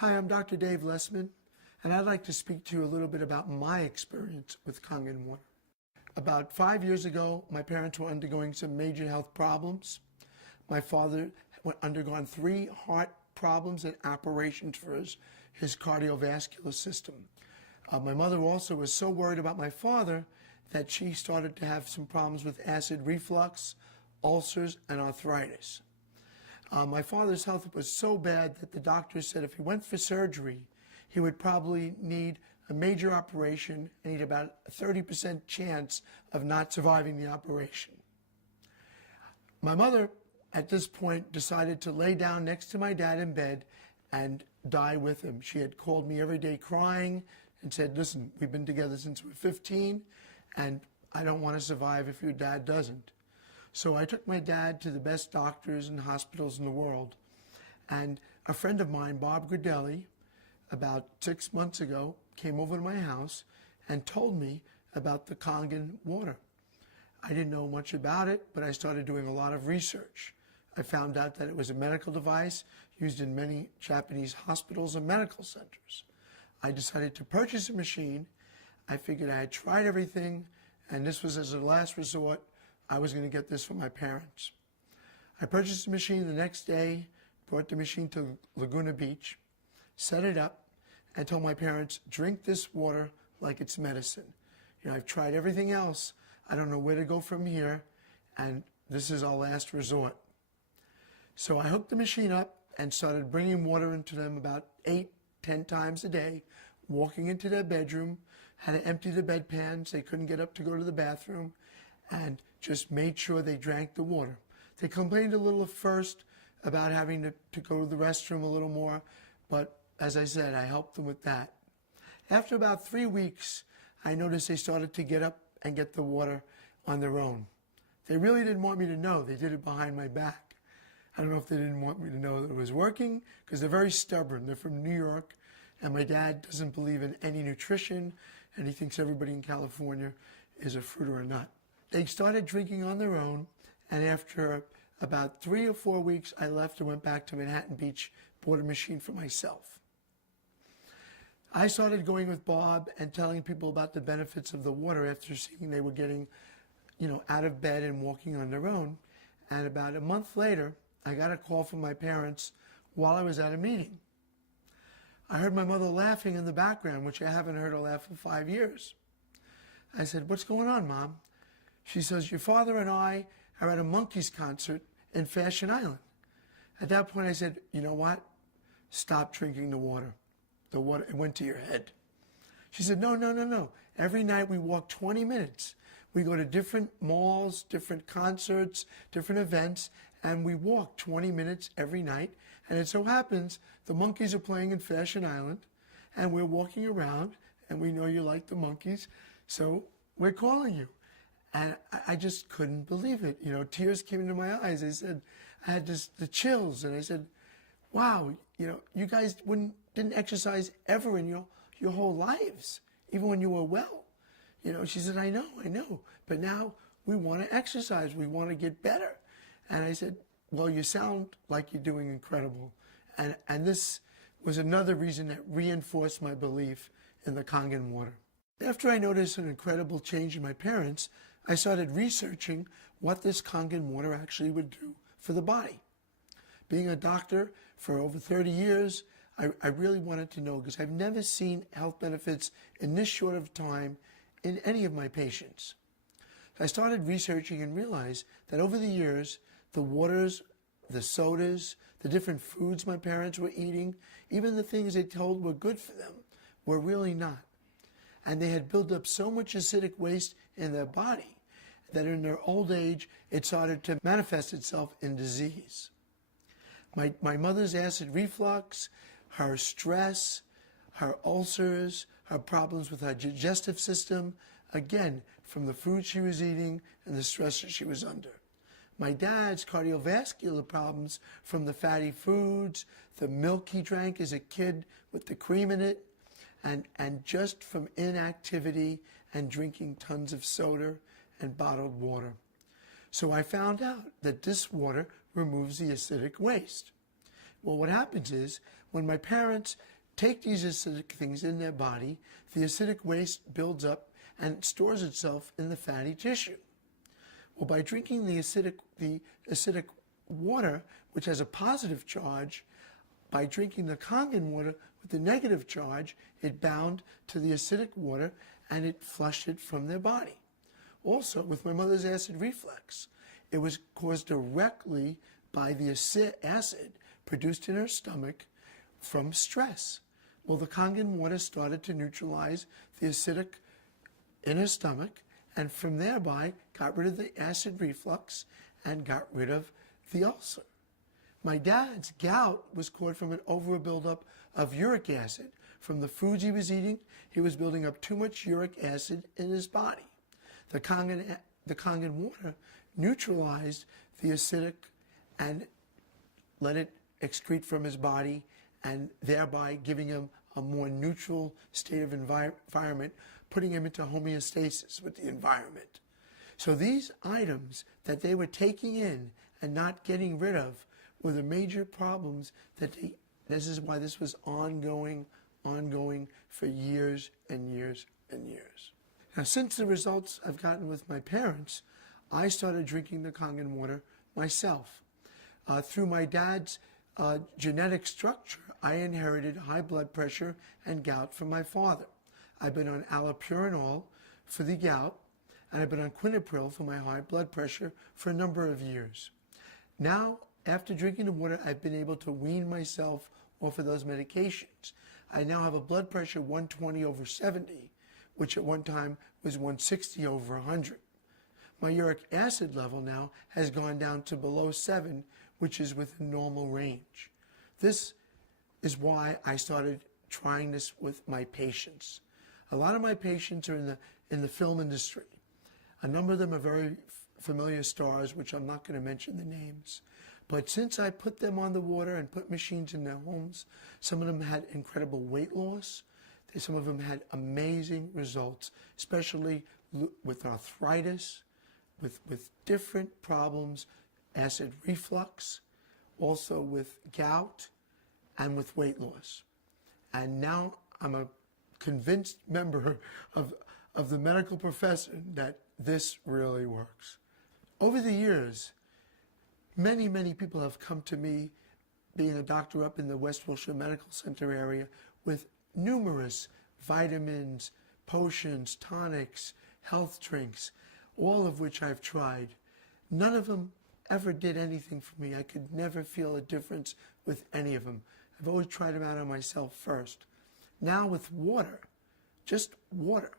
Hi, I'm Dr. Dave Lesman, and I'd like to speak to you a little bit about my experience with Kangen water. About 5 years ago, my parents were undergoing some major health problems. My father had undergone 3 heart problems and operations for his cardiovascular system. My mother also was so worried about my father that she started to have some problems with acid reflux, ulcers, and arthritis. My father's health was so bad that the doctors said if he went for surgery, he would probably need a major operation and he'd about a 30% chance of not surviving the operation. My mother, at this point, decided to lay down next to my dad in bed and die with him. She had called me every day crying and said, listen, we've been together since we were 15, and I don't want to survive if your dad doesn't. So I took my dad to the best doctors and hospitals in the world. And a friend of mine, Bob Gradelli, about 6 months ago, came over to my house and told me about the Kangen water. I didn't know much about it, but I started doing a lot of research. I found out that it was a medical device used in many Japanese hospitals and medical centers. I decided to purchase a machine. I figured I had tried everything, and this was as a last resort. I was going to get this for my parents. I purchased the machine the next day, brought the machine to Laguna Beach, set it up, and told my parents, drink this water like it's medicine. You know, I've tried everything else. I don't know where to go from here, and this is our last resort. So I hooked the machine up and started bringing water into them about 8-10 times a day, walking into their bedroom, had to empty the bedpans. They couldn't get up to go to the bathroom, and just made sure they drank the water. They complained a little at first about having to go to the restroom a little more, but as I said, I helped them with that. After about 3 weeks, I noticed they started to get up and get the water on their own. They really didn't want me to know. They did it behind my back. I don't know if they didn't want me to know that it was working, because they're very stubborn. They're from New York, and my dad doesn't believe in any nutrition, and he thinks everybody in California is a fruit or a nut. They started drinking on their own, and after about 3 or 4 weeks, I left and went back to Manhattan Beach, bought a machine for myself. I started going with Bob and telling people about the benefits of the water after seeing they were getting, out of bed and walking on their own. And about a month later, I got a call from my parents while I was at a meeting. I heard my mother laughing in the background, which I haven't heard her laugh in 5 years. I said, what's going on, Mom? She says, your father and I are at a Monkees concert in Fashion Island. At that point, I said, you know what? Stop drinking the water. The water, it went to your head. She said, no. Every night we walk 20 minutes. We go to different malls, different concerts, different events, and we walk 20 minutes every night. And it so happens the Monkees are playing in Fashion Island, and we're walking around, and we know you like the Monkees, so we're calling you. And I just couldn't believe it. Tears came into my eyes. I said, I had the chills, and I said, wow, you guys didn't exercise ever in your whole lives, even when you were well. She said, I know, but now we want to exercise. We want to get better. And I said, well, you sound like you're doing incredible. And this was another reason that reinforced my belief in the Kangen water. After I noticed an incredible change in my parents, I started researching what this Kangen water actually would do for the body. Being a doctor for over 30 years, I really wanted to know, because I've never seen health benefits in this short of time in any of my patients. I started researching and realized that over the years, the waters, the sodas, the different foods my parents were eating, even the things they told were good for them, were really not. And they had built up so much acidic waste in their body that in their old age, it started to manifest itself in disease. My mother's acid reflux, her stress, her ulcers, her problems with her digestive system, again, from the food she was eating and the stress that she was under. My dad's cardiovascular problems from the fatty foods, the milk he drank as a kid with the cream in it, and just from inactivity and drinking tons of soda and bottled water. So I found out that this water removes the acidic waste. Well, what happens is when my parents take these acidic things in their body, the acidic waste builds up and stores itself in the fatty tissue. Well, by drinking the acidic water, which has a positive charge, by drinking the Kangen water with the negative charge, it bound to the acidic water and it flushed it from their body. Also, with my mother's acid reflux, it was caused directly by the acid produced in her stomach from stress. Well, the Kangen water started to neutralize the acidic in her stomach, and from thereby got rid of the acid reflux and got rid of the ulcer. My dad's gout was caused from an overbuildup of uric acid. From the foods he was eating, he was building up too much uric acid in his body. The Kangen water neutralized the acidic and let it excrete from his body, and thereby giving him a more neutral state of environment, putting him into homeostasis with the environment. So these items that they were taking in and not getting rid of were the major problems this is why this was ongoing for years and years and years. Now, since the results I've gotten with my parents, I started drinking the Kangen water myself. Through my dad's genetic structure, I inherited high blood pressure and gout from my father. I've been on allopurinol for the gout, and I've been on quinapril for my high blood pressure for a number of years. Now, after drinking the water, I've been able to wean myself off of those medications. I now have a blood pressure 120/70, which at one time was 160/100. My uric acid level now has gone down to below 7, which is within normal range. This is why I started trying this with my patients. A lot of my patients are in the film industry. A number of them are very familiar stars, which I'm not going to mention the names. But since I put them on the water and put machines in their homes, some of them had incredible weight loss. Some of them had amazing results, especially with arthritis, with different problems, acid reflux, also with gout, and with weight loss. And now I'm a convinced member of the medical profession that this really works. Over the years, many, many people have come to me, being a doctor up in the West Wilshire Medical Center area, with numerous vitamins, potions, tonics, health drinks, all of which I've tried. None of them ever did anything for me. I could never feel a difference with any of them. I've always tried them out on myself first. Now with water, just water,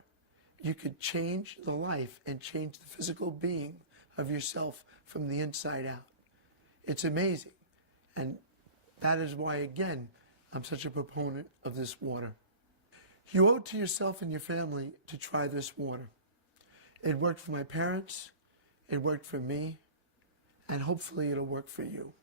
you could change the life and change the physical being of yourself from the inside out. It's amazing. And that is why, again, I'm such a proponent of this water. You owe it to yourself and your family to try this water. It worked for my parents, it worked for me, and hopefully it'll work for you.